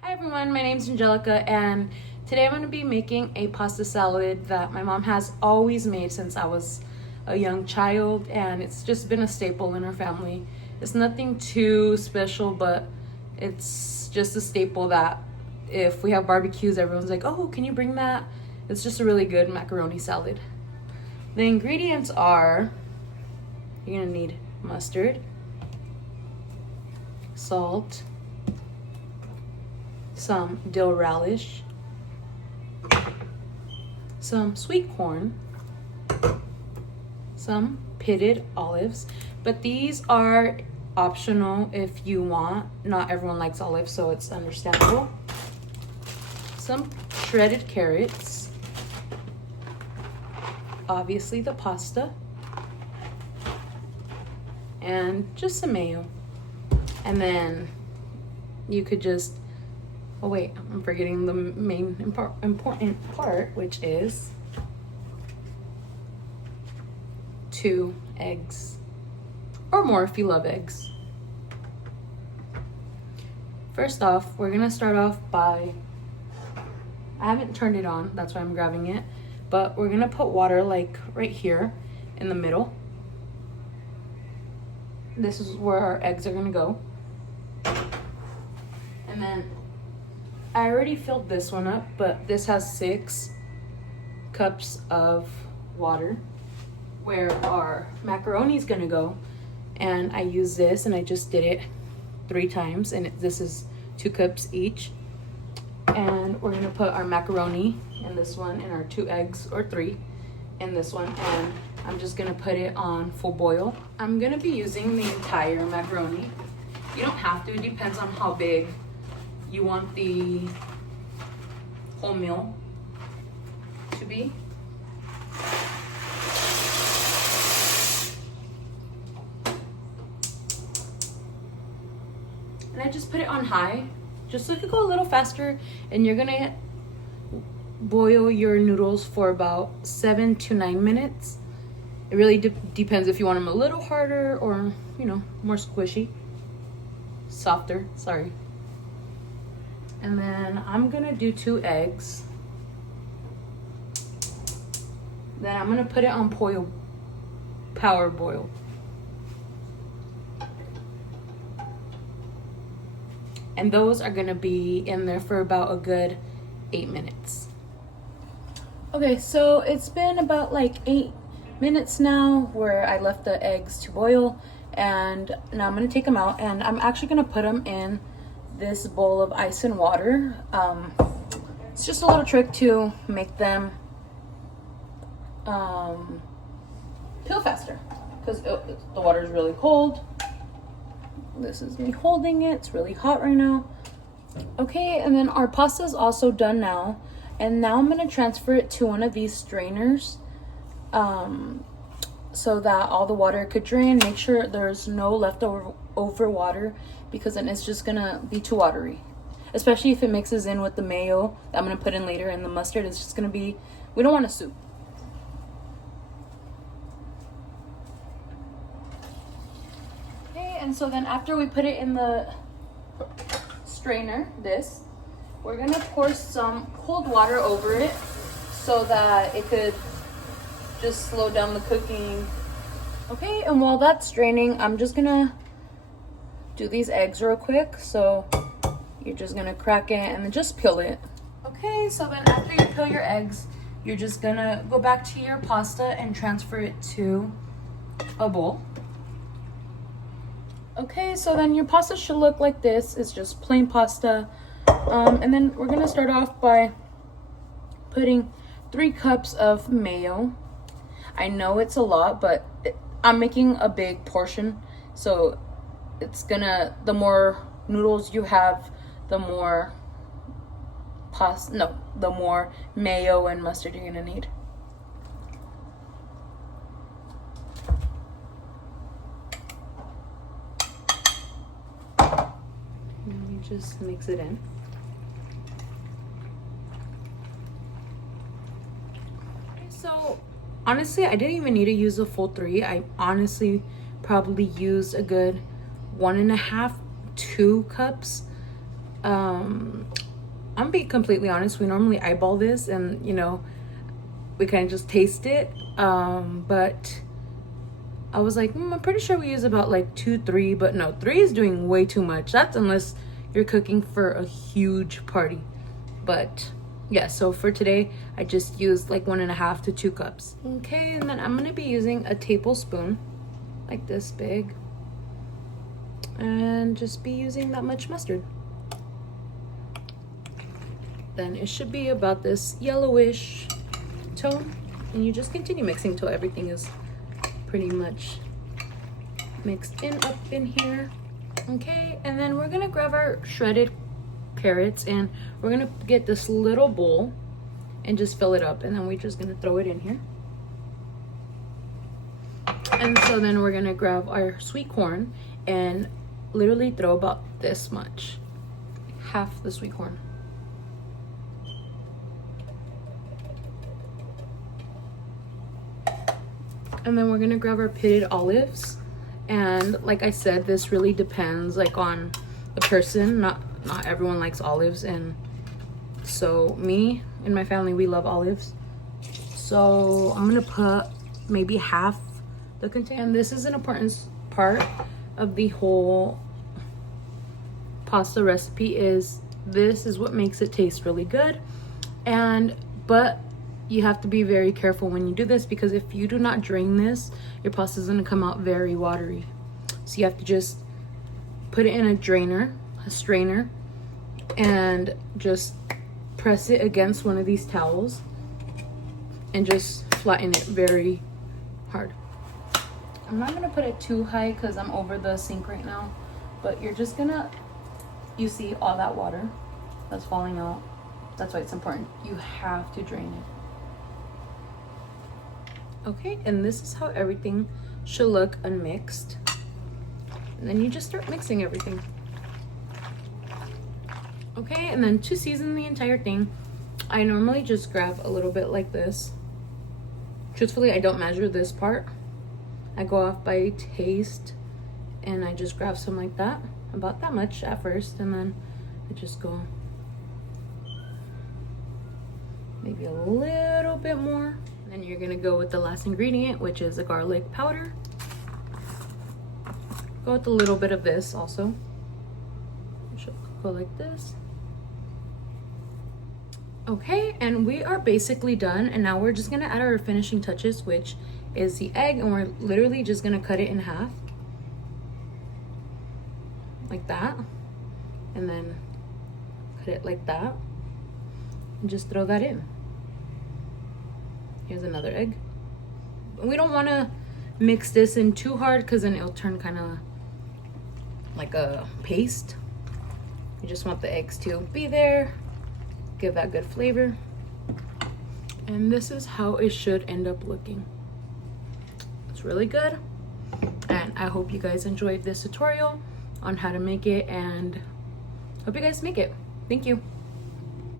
Hi everyone, my name is Angelica and today I'm going to be making a pasta salad that my mom has always made since I was a young child, and it's just been a staple in our family. It's nothing too special, but it's just a staple that if we have barbecues, everyone's like, oh, can you bring that? It's just a really good macaroni salad. The ingredients are, you're going to need mustard, salt, some dill relish, some sweet corn, some pitted olives, but these are optional if you want. Not everyone likes olives, so it's understandable. Some shredded carrots, obviously the pasta, and just some mayo. And then you could just, oh wait, I'm forgetting the main important part, which is 2 eggs, or more if you love eggs. First off, we're gonna start off by, I haven't turned it on, that's why I'm grabbing it, but we're gonna put water like right here in the middle. This is where our eggs are gonna go. And then I already filled this one up, but this has 6 cups of water where our macaroni is gonna go. And I use this, and I just did it 3 times, and this is 2 cups each. And we're gonna put our macaroni in this one, and our 2 eggs, or 3 in this one, and I'm just gonna put it on full boil. I'm gonna be using the entire macaroni. You don't have to, it depends on how big you want the whole meal to be. And I just put it on high, just so it could go a little faster, and you're gonna boil your noodles for about 7 to 9 minutes. It really depends if you want them a little harder or, you know, more squishy, softer, sorry. And then I'm gonna do 2 eggs. Then I'm gonna put it on power boil. And those are gonna be in there for about a good 8 minutes. Okay, so it's been about like 8 minutes now where I left the eggs to boil, and now I'm gonna take them out, and I'm actually gonna put them in this bowl of ice and water. It's just a little trick to make them peel faster, because the water is really cold. This is me holding it. It's really hot right now. Okay, and then our pasta is also done now, and now I'm going to transfer it to one of these strainers so that all the water could drain. Make sure there's no leftover water, because then it's just gonna be too watery, especially if it mixes in with the mayo that I'm gonna put in later, and the mustard. It's just gonna be, we don't want a soup. Okay, and so then after we put it in the strainer, we're gonna pour some cold water over it so that it could just slow down the cooking. Okay, and while that's straining, I'm just gonna do these eggs real quick. So you're just gonna crack it and then just peel it. Okay, so then after you peel your eggs, you're just gonna go back to your pasta and transfer it to a bowl. Okay, so then your pasta should look like this. It's just plain pasta. And then we're gonna start off by putting 3 cups of mayo. I know it's a lot, but I'm making a big portion, so it's gonna, the more noodles you have, the more the more mayo and mustard you're gonna need. Now you just mix it in. So honestly, I didn't even need to use a full 3. I honestly probably used a good 1.5, 2 cups I'm being completely honest, we normally eyeball this and, you know, we kind of just taste it. But I was like, I'm pretty sure we use about like 2, 3, but no, 3 is doing way too much. That's unless you're cooking for a huge party. But yeah, so for today, I just used like 1.5 to 2 cups. Okay, and then I'm gonna be using a tablespoon, like this big, and just be using that much mustard. Then it should be about this yellowish tone, and you just continue mixing till everything is pretty much mixed in up in here. Okay, and then we're gonna grab our shredded carrots and we're gonna get this little bowl and just fill it up, and then we're just gonna throw it in here. And so then we're gonna grab our sweet corn and literally throw about this much, half the sweet corn. And then we're gonna grab our pitted olives, and like I said, this really depends like on the person. Not everyone likes olives, and so me and my family, we love olives. So I'm gonna put maybe half the container. And this is an important part of the whole pasta recipe, is this is what makes it taste really good. But you have to be very careful when you do this, because if you do not drain this, your pasta is going to come out very watery. So you have to just put it in a strainer, and just press it against one of these towels and just flatten it very hard. I'm not going to put it too high because I'm over the sink right now, but you're just going to, you see all that water that's falling out. That's why it's important. You have to drain it. Okay, and this is how everything should look unmixed. And then you just start mixing everything. Okay, and then to season the entire thing, I normally just grab a little bit like this. Truthfully, I don't measure this part. I go off by taste, and I just grab some like that, about that much at first, and then I just go maybe a little bit more. Then you're gonna go with the last ingredient, which is a garlic powder. Go with a little bit of this also. Should go like this. Okay, and we are basically done, and now we're just gonna add our finishing touches, which is the egg, and we're literally just gonna cut it in half like that, and then cut it like that, and just throw that in. Here's another egg. We don't want to mix this in too hard, because then it'll turn kind of like a paste. You just want the eggs to be there, give that good flavor. And this is how it should end up looking. It's really good, and I hope you guys enjoyed this tutorial on how to make it, and hope you guys make it. Thank you.